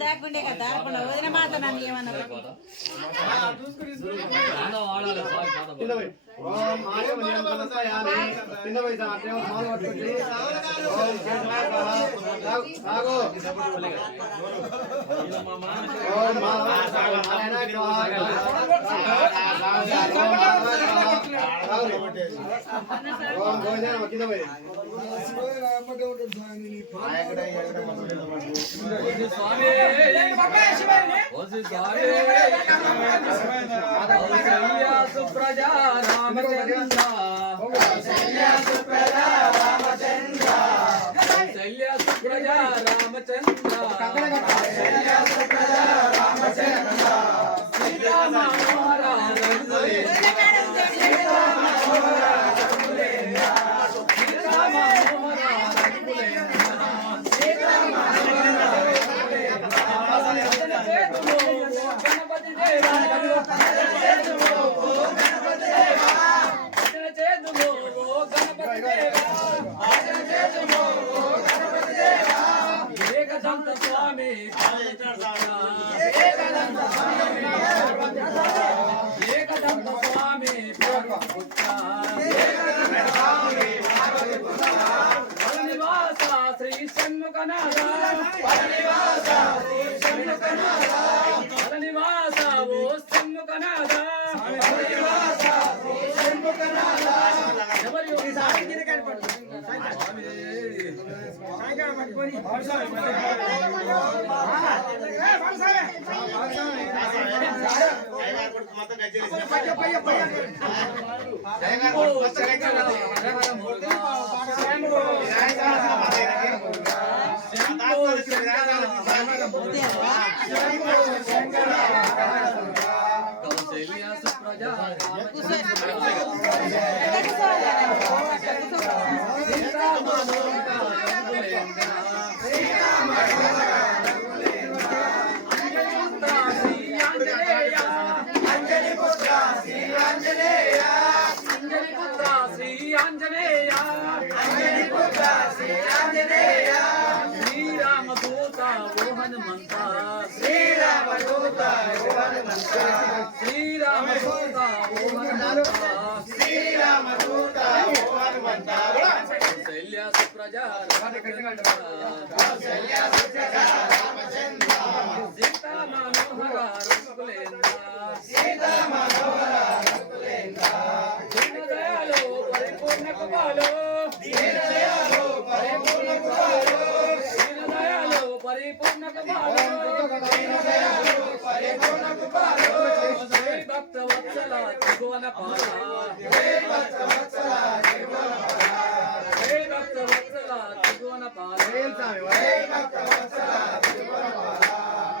దాకుండే కదా వదిన మాట నన్ను ఏమన్నా సుప్రజా రామచంద్ర శల్య సుప్రజా రామచంద్ర శ్రీరామ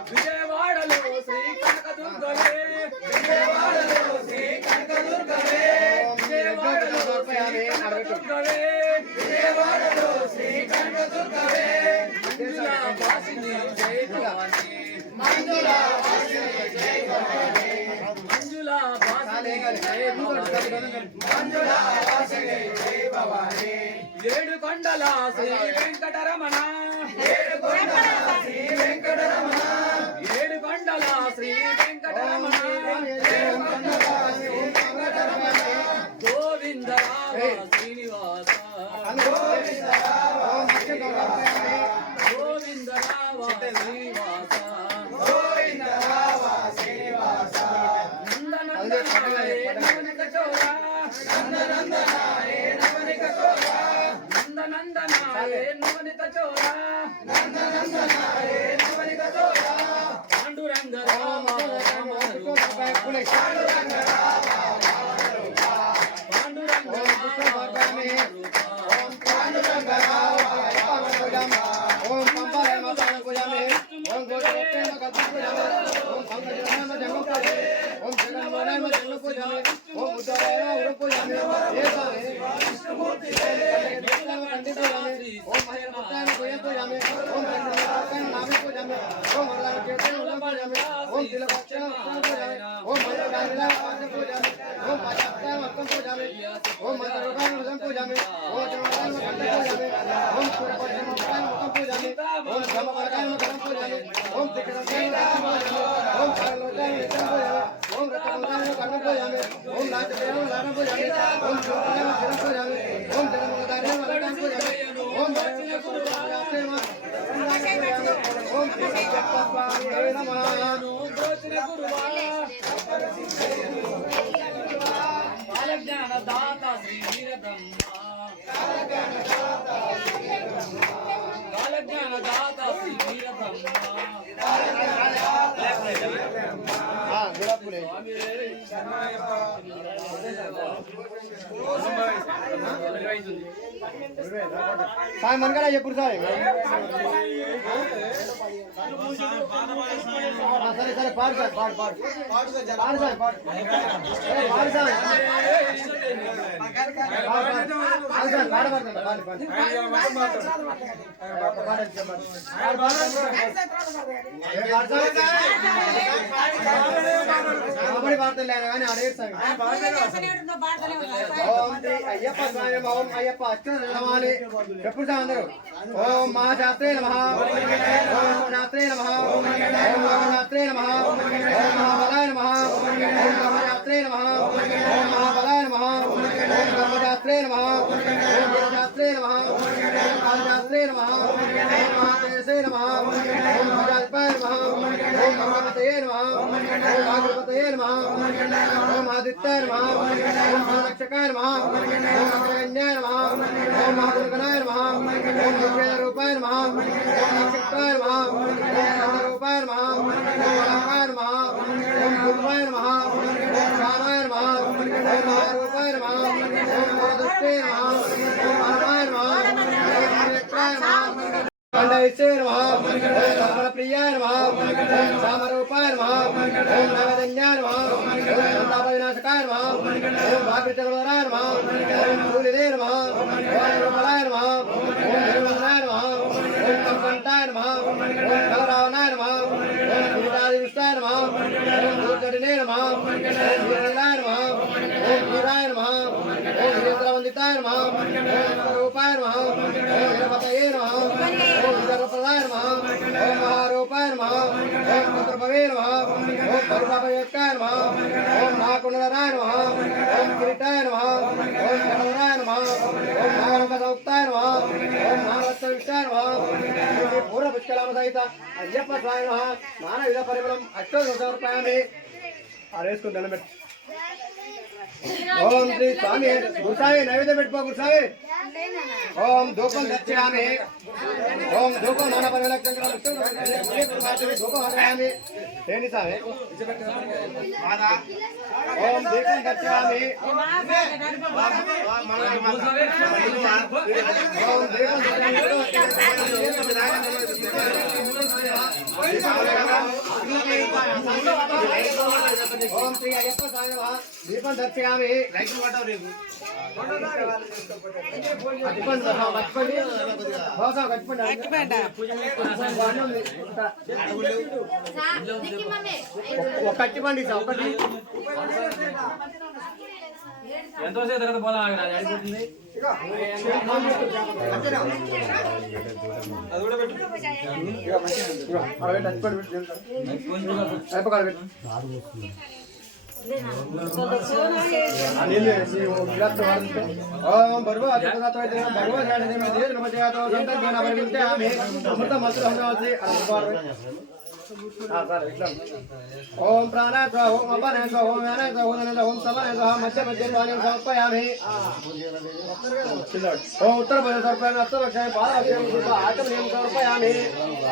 విజయవాడలో శ్రీ కనకదుర్గవే ఏడు కొండల శ్రీ వెంకటరమణ ఏడు కొండల శ్రీ వెంకటరమణ గోవింద శ్రీనివాస గోవింద శ్రీనివాస నందనందనాయ నవనిక చోరా పాండురంగ రామ పాండురంగ ओम पांचताय मत्तम पूजामि ओम मंत्ररूपाय मत्तम पूजामि ओम चमत्काय मत्तम पूजामि ओम सूर्यपक्षमत्ताय मत्तम पूजामि ओम ब्रह्मपरकाय मत्तम पूजामि ओम त्रिकरणकाय मत्तम पूजामि ओम काललोकाय मत्तम पूजामि ओम रत्नकोटाय मत्तम पूजामि ओम नाचकाय मत्तम पूजामि ओम शोकाय मत्तम पूजामि ओम जगन्नाथाय मत्तम पूजामि ओम दक्षिणे गुरुवाराय ओम श्री नमः दक्षिणे गुरुवाराय कालज्ञानदाता श्री वीरब्रह्मा कालज्ञानदाता श्री वीरब्रह्मा हां गुलाब फुले काय मन करा पुरुष आहे సరే సరే పాడు సార్ పాడు పాడు పాడు సార్ పాడు పాడు సార్ పాడబడుతుంది పాడి పాడతలేరు కానీ ఆడేడు సార్ ఓం శ్రీ అయ్యప్ప స్వామి ఓం అయ్యప్ప అచ్చుతమాలి ఎప్పుడు సార్ అందరూ ఓం మహాశాస్త్రే నమః ఓం శాస్త్రే నమః ఓం మహాశాస్త్రే నమః ఓం మహాబలాయ నమః ఓం మహాశాస్త్రే నమః ఓం మహాబలాయ నమః ఓం బ్రహ్మశాస్త్రే నమః ఓం వీరశాస్త్రే నమః ఓం కాళశాస్త్రే నమః ఓం మహాతేజసే నమః ఓం భజాధిపాయ నమః ఓం భగవతయే నమః ఓం భాగవతయే నమః ఓం ఆదిత్యాయ నమః ఓం మహారక్షకాయ నమః ఓం అగ్రగణ్యాయ నమః ఓం మహాదుర్గణాయ నమః ఓం దివ్యరూపాయ నమః ఓం నక్షత్రాయ నమః ఓం చంద్రరూపాయ నమః ఓం వరాహాయ నమః ఓం గురువాయ నమః ఓం రామాయ నమః ఓం మహారూపాయ నమః ఓం మహాదుష్టే నమః ఓం పరమాయ నమః ఓం నేత్రాయ నమః కండైసే నమః ఓం కమలప్రియాయ నమః ఓం సామరూపాయ నమః ఓం నవదన్యాయ నమః ఓం సంతాపవినాశకాయ నమః ఓం భాగ్యచక్రధరాయ నమః ఓం భూలిదే నమః ఓం నిర్మలాయ నమః ఓం నిర్మలాయ నమః ఓం కంకంటాయ నమః ఓం కలరావణాయ నమః ఓం గీతాదివిష్టాయ నమః ఓం భూతడినే నమః ఓం వీరలాయ నమః ఓం వీరాయ నమః ఓం వీరేంద్రవందితాయ నమః ఓం స్వరూపాయ నమః ఓం వీరపతయే నమః ఓం విజయప్రదాయ నమః ఓం మహారూపాయ నమః ఓం పుత్రభవే నమః ఓం పరుపాపయక్కాయ నమః ఓం మహాకుండలరాయ నమః ఓం కిరీటాయ నమః ఓం గణధరాయ నమః ఓం మహారంభసౌక్తాయ నమః ఓం మహారత్నవిష్టాయ నమః శ్రీ పూర్వపుష్కలామ సహిత అయ్యప్ప స్వామి నమః నానవిధ పరిమళం అష్టోత్తర సమర్పయామి ఆరేసుకుని దండం పెట్టు ఓం శ్రీ స్వామి గురుసామి నైవేద్యం పెట్టుకో గురుసామి ఓం ధూపం దర్శయామి ఓం ధూపం నాన పరిమళక్షం ధూపం హరయామి ఏంటి స్వామి ఓం దీపం దర్శయామి ఓం దీపం ఓం శ్రీ అయ్యప్ప స్వామి దీపం దర్శయామి ఒక కట్టిపండి ఒకటి ఎంతోసేపు తర్వాత పోదాం అయిపోతుంది అది కూడా పెట్టు అయిపోయి ओम भर्गो अतिपदात्वैते भर्गो ध्याने में देव नमस्यातो संतन ज्ञान परिमिते आमे अमृत मस्त हमसे अनंतवार हां सर एकदम ओम प्राणाय स्वाहा ओम अपानाय स्वाहा ओम व्यानाय स्वाहा ओम धनाय ओम समानाय स्वाहा मध्य मध्य पानीं समर्पयामि ओम उत्तर बल सर्पण अस्तवक्षाय पादाभ्यां कृत्वा आचमनीं समर्पयामि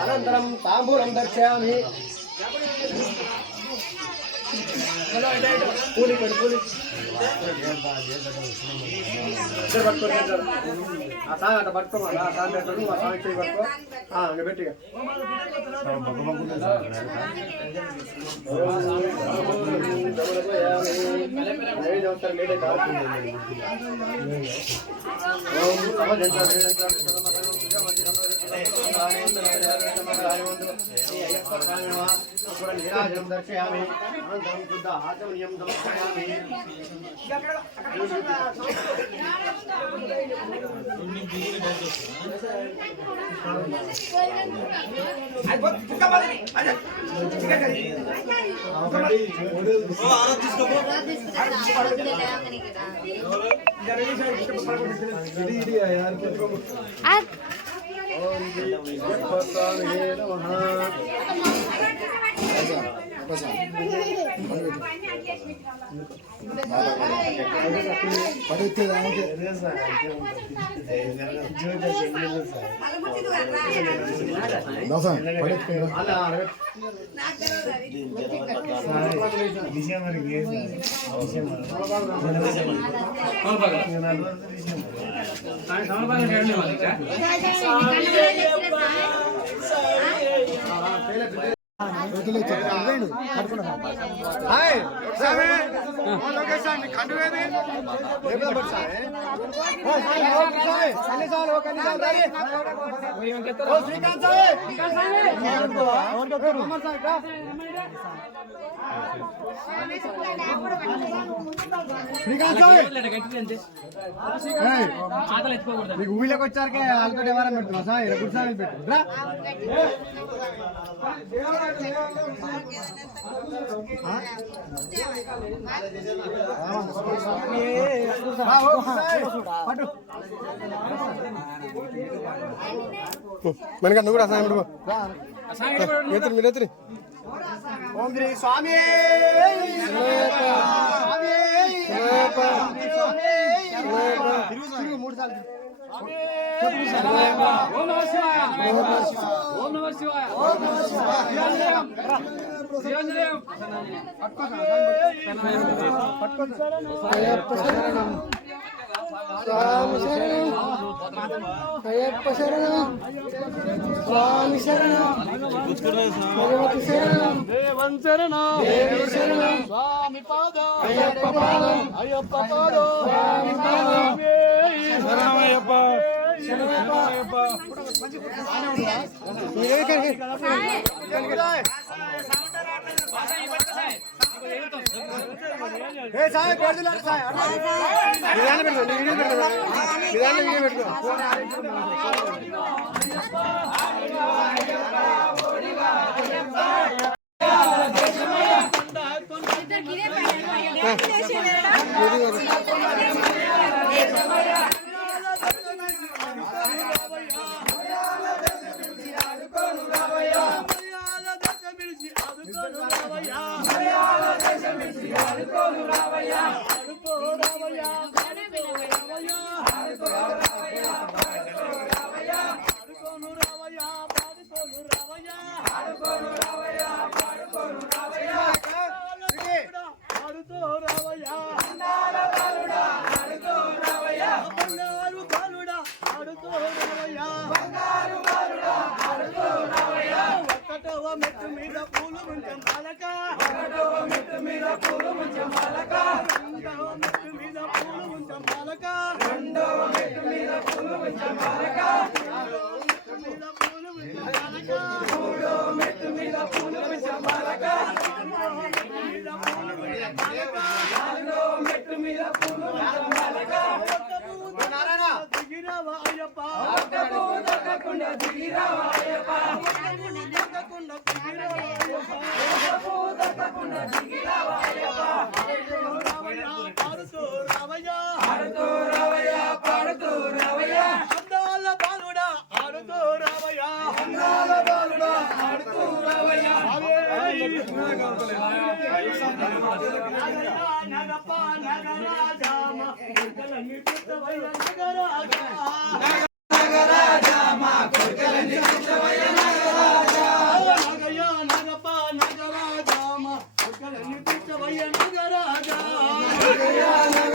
अनन्तरं ताम्बूलं दर्शयामि पूरी कर पूरी इधर बट कर इधर आसान आता बट को मारा आसान में करूँ आसान से बट को हाँ ये बैठेगा नहीं जो सर मेरे दाल ओम समझ నీరాజనం దర్శయామి అనంతరం శుద్ధ ఆచమనీయం సమర్పయామి. మీకు ఊళ్ళోకి వచ్చారకే వాళ్ళతో ఎవరైనా పెడుతున్నా సార్ ఇలా కూర్చొని పెట్టు మనకి నువ్వు కూడా అసలు మీరు ఓం శ్రీ స్వామి మూడు సార్లు ఓం నమః శివాయ ఓం నమః శివాయ ఓం నమః శివాయ అయ్యప్ప శరణం స్వామి శరణం భగవతి శరణం దేవన్ శరణం దేవి శరణం స్వామి పాదం అయ్యప్ప పాదం అయ్యప్ప పాదం స్వామి పాదం శరణం అయ్యప్ప శరణం అయ్యప్ప ఏ సాయి కొడుతున్నారు సాయి నిదానం పెట్టుకో నిదానం పెట్టుకో మెట్టు మీద పూలు ముంచెం పాలక మెట్టు మీద పూలు ముంచెం పాలక రెండో మెట్టు మీద పూలు ముంచెం పాలక రెండో మెట్టు మీద పూలు ముంచెం పాలక మూడో మెట్టు మీద పూలు ముంచెం పాలక నాలుగో మెట్టు మీద పూలు ముంచెం పాలక దిగిరావా అయ్యప్ప దక్కకుండా దిగిరావా అయ్యప్ప నగప నగరాజామ